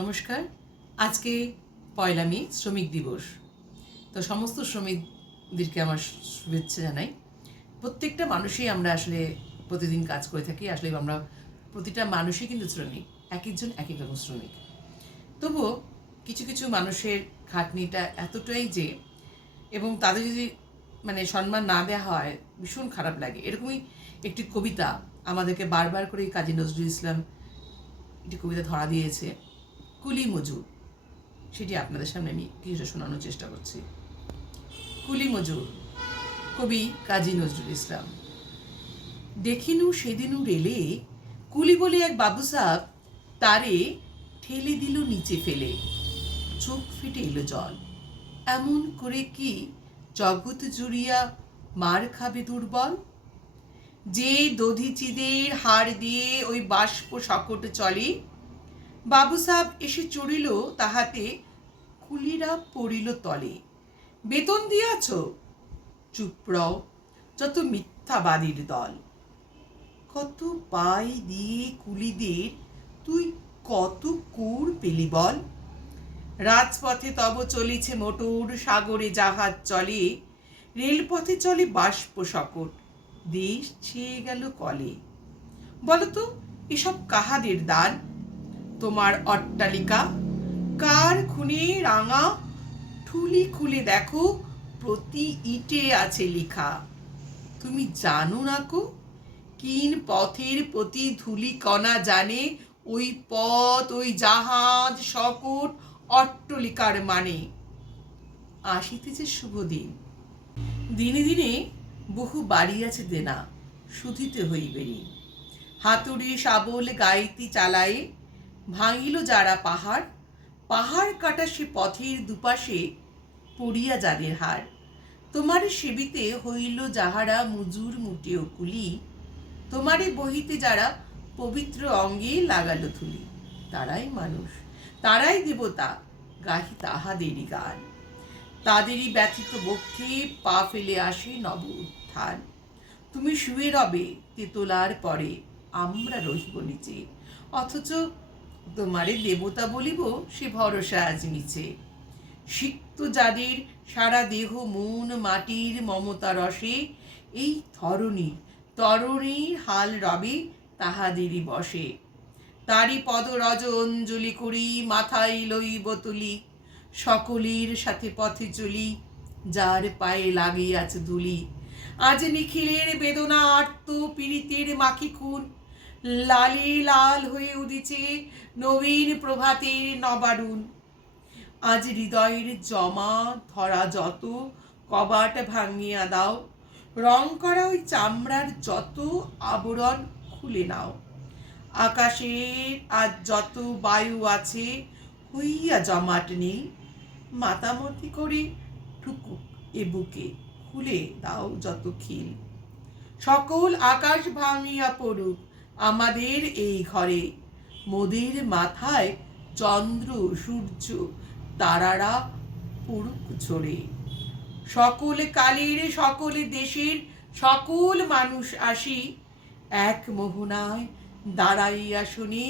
নমস্কার। আজকে ১লা মে শ্রমিক দিবস। তো সমস্ত শ্রমিকদেরকে আমার শুভেচ্ছা জানাই। প্রত্যেকটা মানুষই আমরা আসলে প্রতিদিন কাজ করে থাকি। আসলে আমরা প্রতিটা মানুষই কিন্তু শ্রমিক। একেকজন একেক রকম শ্রমিক। তবুও কিছু কিছু মানুষের খাটনিটা এতটাই যে এবং তাদের যদি সম্মান না দেওয়া হয় ভীষণ খারাপ লাগে। এরকমই একটি কবিতা আমাদেরকে বারবার করে কাজী নজরুল ইসলাম একটি কবিতা ধরা দিয়েছে, কুলি মজুর। সেটি আপনাদের সামনে আমি কিছুটা শোনানোর চেষ্টা করছি। কুলি মজুর, কবি কাজী নজরুল ইসলাম। দেখিনু সেদিনু রেলে কুলি বলে এক বাবু সাহেব, তারে ঠেলে দিল নিচে ফেলে, চোখ ফেটে এলো জল। এমন করে কি জগৎ জুড়িয়া মার খাবে দুর্বল? যে দধিচিদের হাড় দিয়ে ওই বাষ্প সকট চলে, বাবু সাহেব এসে চড়িল তাহাতে, কুলিরা পড়িল তলে। বেতন দিয়াছ? চুপ রও, যত মিথ্যাবাদীর দল। কত পাই দিয়ে কুলিদের তুই কত কুর পেলি বল? রাজপথে তব চলিছে মোটর, সাগরে জাহাজ চলে, রেলপথে চলে বাষ্প সকট, দেশ ছেয়ে গেল কলে। বলতো এসব কাহাদের দান? তোমার অট্টালিকা? কার খুনে রাঙা? ঠুলি খুলে দেখো, প্রতি ইটে আছে লেখা। তুমি জানো না কো কিন পথের প্রতি ধুলি কণা জানে ওই পথ, ওই জাহাজ, সকট, অট্টালিকার মানে। আসিতেছে শুভ দিন, দিনে দিনে বহু বাড়ি আছে দেনা, শুধিতে হইবে ঋণ। হাতুড়ি শাবল গাইতি চালায়ে ভাঙিল যারা পাহাড়, পাহাড় কাটা সে পথের দুপাশে পড়িয়া যাদের হার। তোমারে সেবিতে হইল যাহারা মুজুর মুটেও কুলি, তোমারে বহিতে যারা পবিত্র অঙ্গে লাগালো ধুলি। তারাই মানুষ, তারাই দেবতা, গাহি তাহাদেরই গান। তাদেরই ব্যথিত বক্ষে পা ফেলে আসে নব উত্থান। তুমি শুয়ে রবে তেতলার পরে, আমরা রহিব নিচে, অথচ তোমারে দেবতা বলিব সে ভরসা আজ মিছে। সিক্ত যাদের সারা দেহ মন মাটির মমতা রসে, এই ধরণী তরণীর হাল রবে তাহাদেরই বসে। তারি পদরজ অঞ্জলি করি, মাথায় লইব তুলি, সকলের সাথে পথে চলি, যার পায়ে লাগিয়াছে ধুলি। আজ নিখিলের বেদনা আর্ত পীড়িতের মাখি খুন, লালে লাল হয়ে উদিছে নবীন প্রভাতের নবারুণ। আজ হৃদয়ের জমা ধরা যত কবাট ভাঙিয়া দাও, রং করা ওই চামড়ার যত আবরণ খুলে নাও। আকাশের আজ যত বায়ু আছে হইয়া জমাট নীল, মাতামতি করে ঠুকুক এ বুকে, খুলে দাও যত খিল। সকল আকাশ ভাঙিয়া পড়ুক আমাদের এই ঘরে, মোদের মাথায় চন্দ্র সূর্য তারারা পড়ুক ঝরে। সকল কালের সকল দেশের সকল মানুষ আসি, এক মোহনায় দাঁড়াইয়া শুনি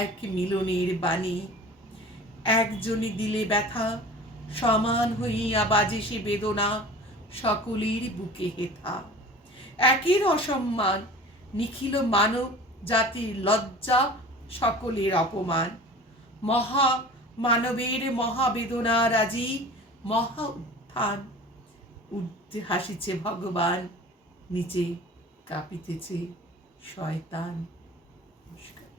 এক মিলনের বাণী। একজনে দিলে ব্যথা, সমান হইয়া বাজে সে বেদনা, সকলের বুকে হেথা। একের অসম্মান, নিখিল মানব জাতির লজ্জা, সকলের অপমান। মহা মানবের মহাবেদনার আজি মহা উত্থান। ঊর্ধ্বে হাসিছে ভগবান, নিচে কাঁপিতেছে শয়তান। নমস্কার।